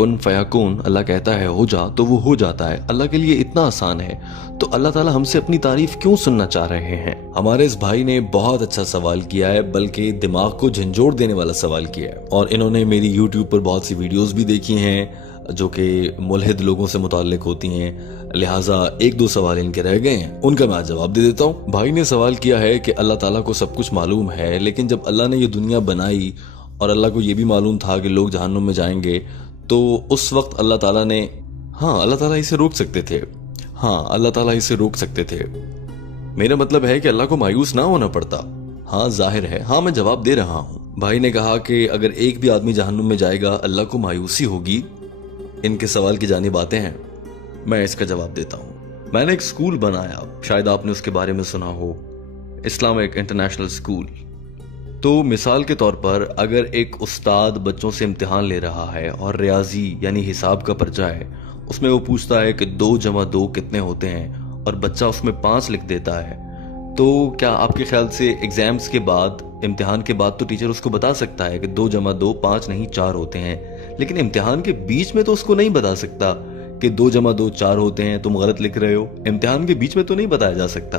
कुन फयाकुन, अल्लाह कहता है हो जा तो वो हो जाता है। अल्लाह के लिए इतना आसान है, तो अल्लाह ताला हमसे अपनी तारीफ क्यों सुनना चाह रहे हैं? हमारे इस भाई ने बहुत अच्छा सवाल किया है, बल्कि दिमाग को झंझोड़ देने वाला सवाल किया है। और इन्होंने मेरी YouTube पर बहुत सी वीडियोस भी देखी हैं जो कि मुल्हिद लोगों से मुताल्लिक होती हैं, लिहाजा एक दो सवाल इनके रह गए हैं, उनका मैं आज जवाब दे देता हूँ। भाई ने सवाल किया है कि अल्लाह ताला को सब कुछ मालूम है, लेकिन जब अल्लाह ने ये दुनिया बनाई और अल्लाह को ये भी मालूम था कि लोग जहन्नुम में जाएंगे, तो उस वक्त अल्लाह ताला ने, हाँ अल्लाह ताला इसे रोक सकते थे, हाँ अल्लाह ताला इसे रोक सकते थे। मेरा मतलब है कि अल्लाह को मायूस ना होना पड़ता। हाँ जाहिर है, हाँ मैं जवाब दे रहा हूँ। भाई ने कहा कि अगर एक भी आदमी जहन्नुम में जाएगा अल्लाह को मायूसी होगी। इनके सवाल की जानी बातें हैं, मैं इसका जवाब देता हूँ। मैंने एक स्कूल बनाया, शायद आपने उसके बारे में सुना हो, इस्लामिक इंटरनेशनल स्कूल। तो मिसाल के तौर पर अगर एक उस्ताद बच्चों से इम्तिहान ले रहा है और रियाजी यानी हिसाब का पर्चा है, उसमें वो पूछता है कि 2 जमा 2 कितने होते हैं, और बच्चा उसमें 5 लिख देता है, तो क्या आपके ख्याल से एग्जाम्स के बाद, इम्तिहान के बाद तो टीचर उसको बता सकता है कि 2 जमा 2 5 नहीं 4 होते हैं, लेकिन इम्तिहान के बीच में तो उसको नहीं बता सकता कि 2 जमा 2 4 होते हैं, तुम गलत लिख रहे हो। इम्तिहान के बीच में तो नहीं बताया जा सकता।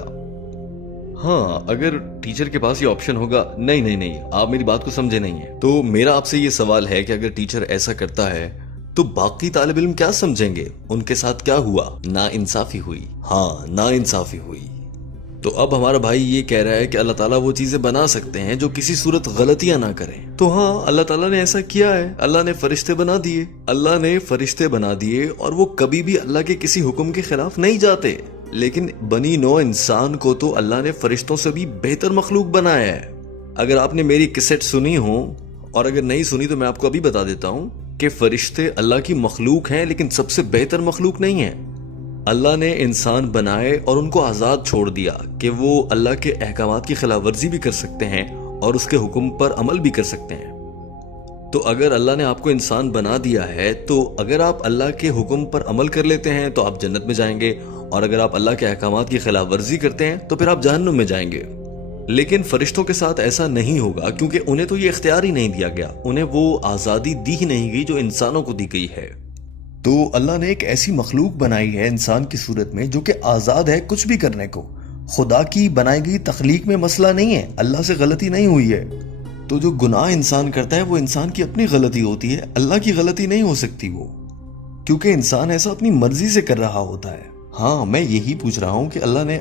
हाँ, अगर टीचर के पास ये ऑप्शन होगा, नहीं नहीं नहीं, आप मेरी बात को समझे नहीं है। तो मेरा आपसे ये सवाल है कि अगर टीचर ऐसा करता है तो बाकी तालिब इल्म क्या समझेंगे? उनके साथ क्या हुआ? ना इंसाफी हुई। हाँ, ना इंसाफी हुई। तो अब हमारा भाई ये कह रहा है कि अल्लाह ताला वो चीजें बना सकते हैं जो किसी सूरत गलतियां ना करें। तो हाँ, अल्लाह ताला ने ऐसा किया है। अल्लाह ने फरिश्ते बना दिए, अल्लाह ने फरिश्ते बना दिए, और वो कभी भी अल्लाह के किसी हुक्म के खिलाफ नहीं जाते। लेकिन बनी नौ इंसान को तो अल्लाह ने फरिश्तों से भी बेहतर मखलूक बनाया है। अगर आपने मेरी कैसेट सुनी हो, और अगर नहीं सुनी तो मैं आपको अभी बता देता हूँ कि फरिश्ते अल्लाह की मखलूक हैं, लेकिन सबसे बेहतर मखलूक नहीं है। अल्लाह ने इंसान बनाए और उनको आज़ाद छोड़ दिया कि वो अल्लाह के अहकामात की खिलाफ वर्जी भी कर सकते हैं और उसके हुक्म पर अमल भी कर सकते हैं। तो अगर अल्लाह ने आपको इंसान बना दिया है, तो अगर आप अल्लाह के हुक्म पर अमल कर लेते हैं तो आप जन्नत में जाएंगे, और अगर आप अल्लाह के अहकामात की खिलाफ वर्जी करते हैं तो फिर आप जहन्नुम में जाएंगे। लेकिन फरिश्तों के साथ ऐसा नहीं होगा, क्योंकि उन्हें तो ये इख्तियार ही नहीं दिया गया, उन्हें वो आज़ादी दी ही नहीं गई जो इंसानों को दी गई है। तो अल्लाह ने एक ऐसी मखलूक बनाई है इंसान की सूरत में जो कि आज़ाद है कुछ भी करने को। खुदा की बनाई गई तख्लीक में मसला नहीं है, अल्लाह से गलती नहीं हुई है। तो जो गुनाह इंसान करता है वो इंसान की अपनी गलती होती है, अल्लाह की गलती नहीं हो सकती वो, क्योंकि इंसान ऐसा अपनी मर्जी से कर रहा होता है। हाँ, मैं यही पूछ रहा हूँ कि अल्लाह ने